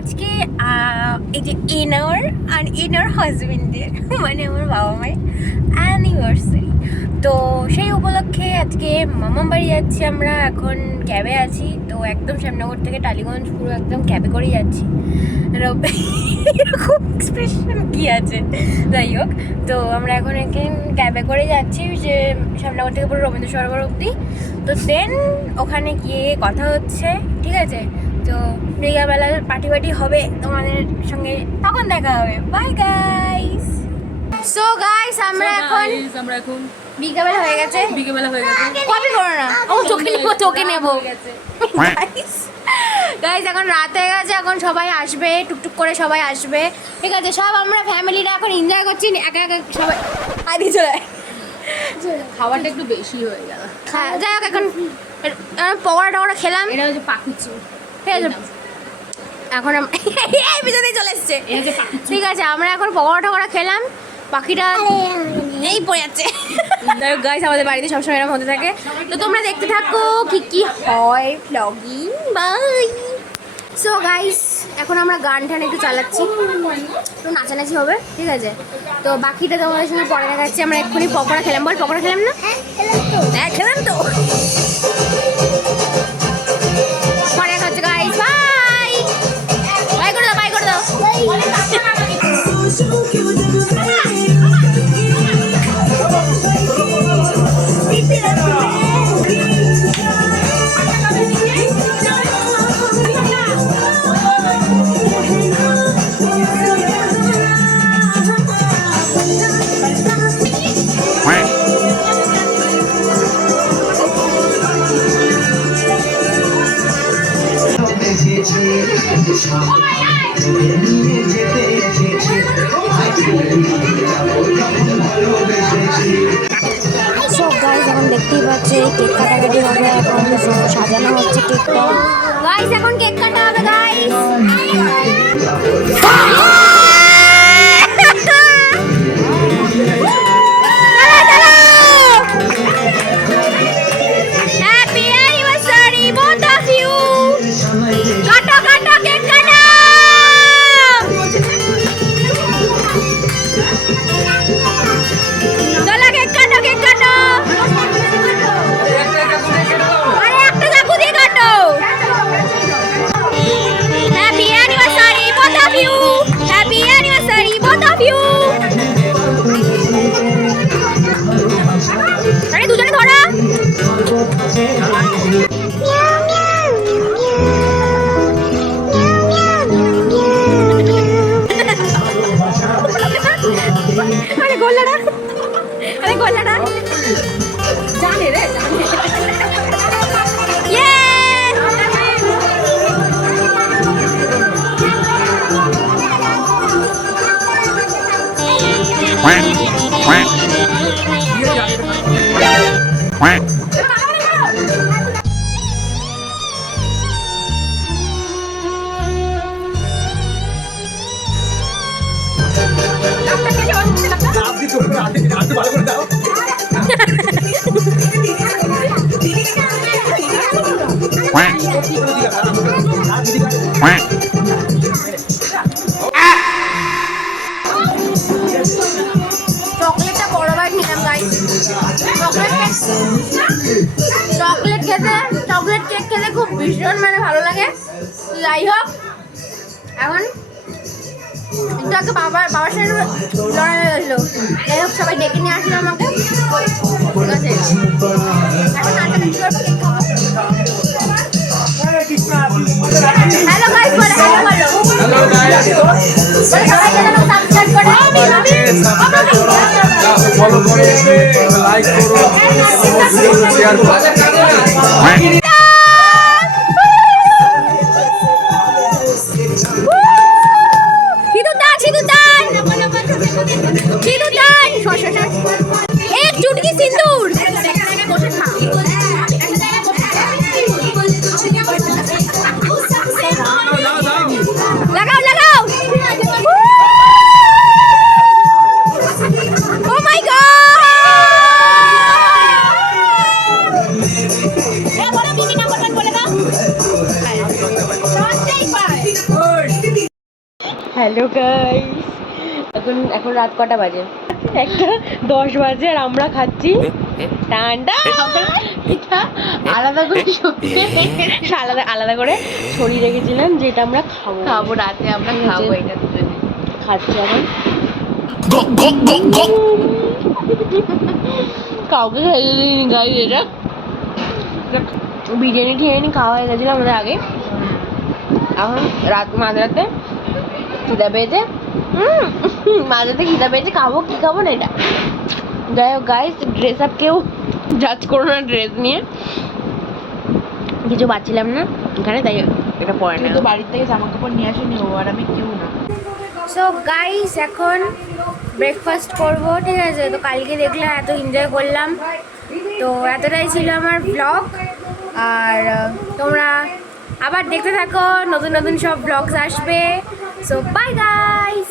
আজকে এই যে ইনার হাজবেন্ডের মানে আমার বাবা মায়ের অ্যানিভার্সারি, তো সেই উপলক্ষে আজকে মামার বাড়ি যাচ্ছি আমরা। এখন ক্যাবে আছি, তো একদম শ্যামনগর থেকে টালিগঞ্জ পুরো একদম ক্যাবে করেই যাচ্ছি। এরকম এক্সপ্রেশন কি আছে, যাই হোক। তো আমরা এখন ক্যাবে করে যাচ্ছি যে শ্যামনগর থেকে পুরো রবীন্দ্র সরোবর অবধি। তো দেন ওখানে গিয়ে কথা হচ্ছে, ঠিক আছে? তো বিকালবেলা পার্টি হবে তোমাদের সঙ্গে, তখন দেখা হবে। Bye guys. সো গাইস আমরা এখন বিকালবেলা হয়ে গেছে। কপি করো না, ও তোকে নেবো গাইস। এখন রাত হয়ে গেছে, এখন সবাই আসবে, টুকটুক করে সবাই আসবে, ঠিক আছে? সব আমরা ফ্যামিলিরা এখন এনজয় করছি একা একা সবাই। আদি চলে খাবারটা একটু বেশি হয়ে গেল। যাই হোক, এখন পকোড়া টকোড়া খেলাম। এটা হচ্ছে পাকুচু, ঠিক আছে? এখন এই পিছনেই চলে এসছে, ঠিক আছে? আমরা এখন পকোড়া টকোড়া খেলাম, পাখিটা এই পড়ে যাচ্ছে। গাইস আমাদের বাড়িতে সবসময় এরকম হতে থাকে, তো তোমরা দেখতে থাকো কি হয় ব্লগিং। বাই। সো গাইস এখন আমরা গান টান একটু চালাচ্ছি, একটু নাচানাচি হবে, ঠিক আছে? তো বাকিটা তোমাদের সঙ্গে পরে দেখাচ্ছি। আমরা এক্ষুনি পকোড়া খেলাম। বল, পকোড়া খেলাম না? হ্যাঁ খেলাম তো। পরে দেখা হচ্ছে গাইস। বাই বাই করে দাও, বাই করে দাও। সব গাইস এখন দেখতেই পাচ্ছি কেক কাটাকাটি হবে, এখন সাজানো হচ্ছে কেকটা। গাইস এখন কেক কাটা হবে guys. Happy anniversary both of you. কাটো কাটো কেক কাটো। চলো কেক কাটো, কেক কাটো। আরে একটা চাকু দিয়ে কাটো। Happy anniversary both of you. Happy anniversary both of you. আরে দুজনে ধরো। আরে গোল্লাটা, আরে গোল্লাটা জানে রে, জানে। ইয়ে চকলেটটা বড় বাইট নিলাম গাইস। চকলেট কেক খেতে খুব ভীষণ মানে ভালো লাগে। যাই হোক, এখন একটু আগে বাবার সাথে লড়াই হয়েছিল। যাই হোক, সবাই ডেকে নিয়ে আসলো আমাকে, ঠিক আছে? এখন নাচানাচি করবো, কেক খাবো। হ্যালো গাইস, বলো হ্যালো গাইস। সবাই চ্যানেলটা সাবস্ক্রাইব করে ফলো করে লাইক করো, শেয়ার করো। एक चुटकी सिंदूर लगाओ लगाओ। Oh my God. Hello guys, এখন রাত কটা বাজে? 1:10 বাজে আর আমরা খাচ্ছি ঠান্ডা। এটা আলাদা করে সত্যি আলাদা আলাদা করে ছড়িয়ে রেখেছিলাম যেটা আমরা খাবো খাবো রাতে, আমরা খাবো এটা দুজনে। খাচ্ছি এখন। কাউকে খেতে দিইনি গাইস, এটা বিরিয়ানি টিরিয়ানি খাওয়া হয়ে গেছিলো আমাদের আগে। এখন মাঝরাতে খিদা পেয়েছে, মাঝরাতে খিদা পেয়েছে, খাবো কি খাবো না এটা। যাই হোক গাইস, ড্রেস আপ কেউ জাজ করো না ড্রেস নিয়ে, কিছু পাচ্ছিলাম না এখানে, তাই এটা পরে না। তো বাড়ির থেকে জামা কাপড় নিয়ে আসেনি ও, আর আমি কেউ না। সো গাইস এখন ব্রেকফাস্ট করব, ঠিক আছে? তো কালকে দেখলাম এত এনজয় করলাম, তো এতটাই ছিল আমার ব্লগ। আর তোমরা আবার দেখতে থাকো, নতুন নতুন সব ব্লগস আসবে। So bye guys.